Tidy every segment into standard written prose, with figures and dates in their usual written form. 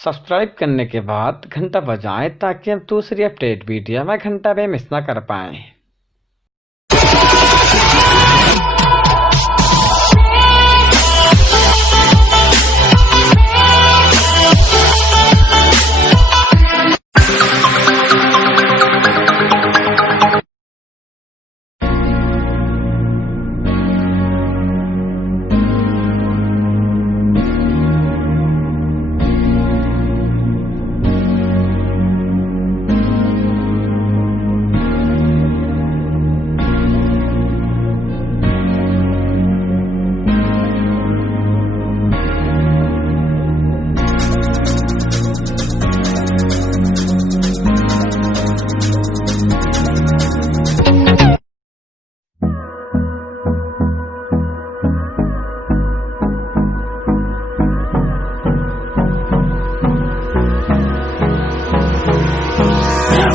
Subscribe करने के बाद घंटा बजाएं ताकि हम दूसरी अपडेट वीडियो में घंटा भी मिस ना कर पाएं।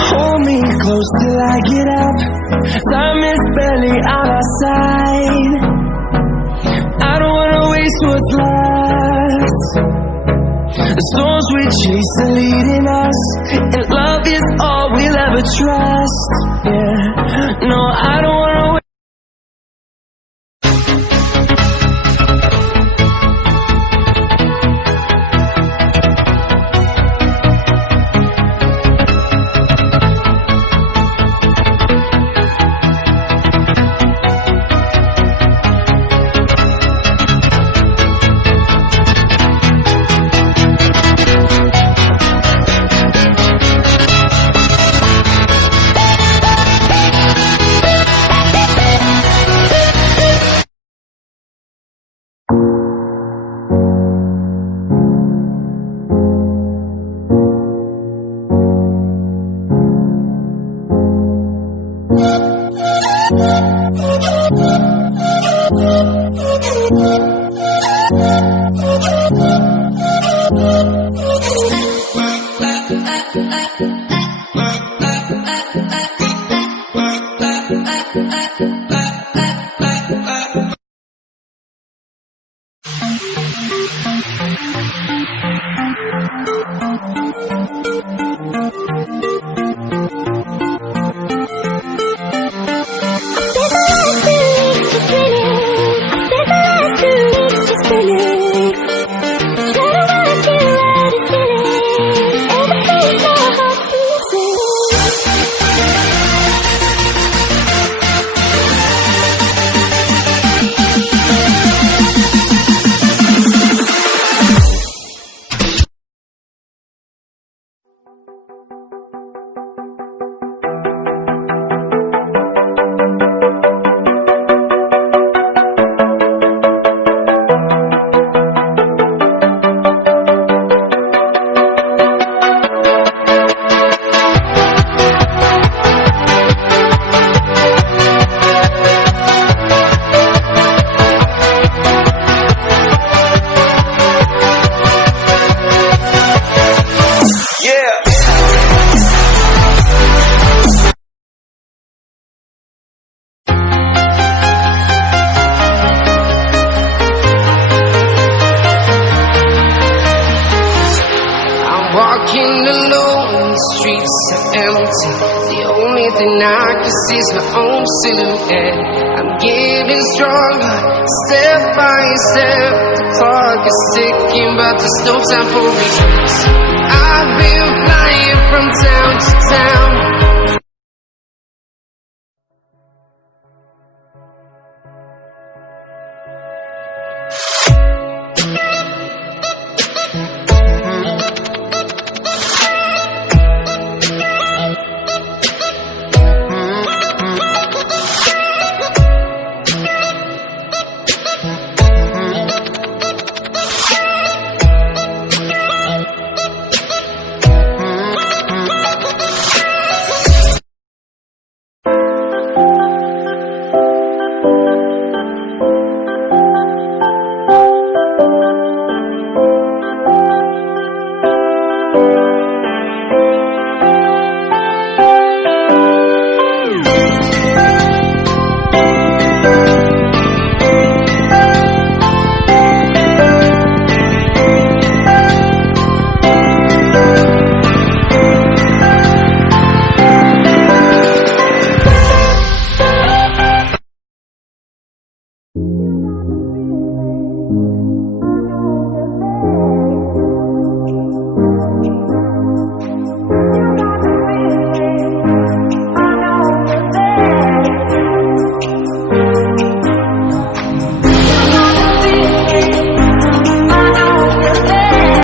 Hold me close till I get up. Time is barely on our side. I don't wanna waste what's left. The storms we chase are leading us, and love is all we'll ever trust. Yeah, no, I don't wanna wait. Walking alone, the streets are empty. The only thing I can see is my own silhouette. I'm getting stronger, step by step. The clock is ticking, but there's no time for regrets. I've been flying from town to town.